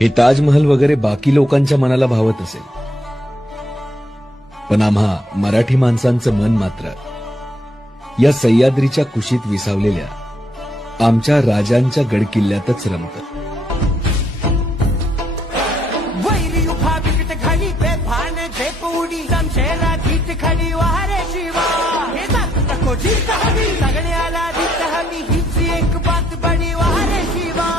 हे ताजमहल वगैरे बाकी लोकांच्या मनाला भावत असेल, पण आम्हा मराठी माणसांचं मन मात्र या सह्याद्रीच्या कुशीत विसावलेल्या आमच्या राजांच्या गडकिल्ल्यातच रमतं. वैरी उभा बिकट खाली बेभान झेपुडी जमशेला धीट खडी वारे शिवा हे जात नको जीत हवी सगळ्याला जीत हवी हीच एक बात बडी वारे शिवा.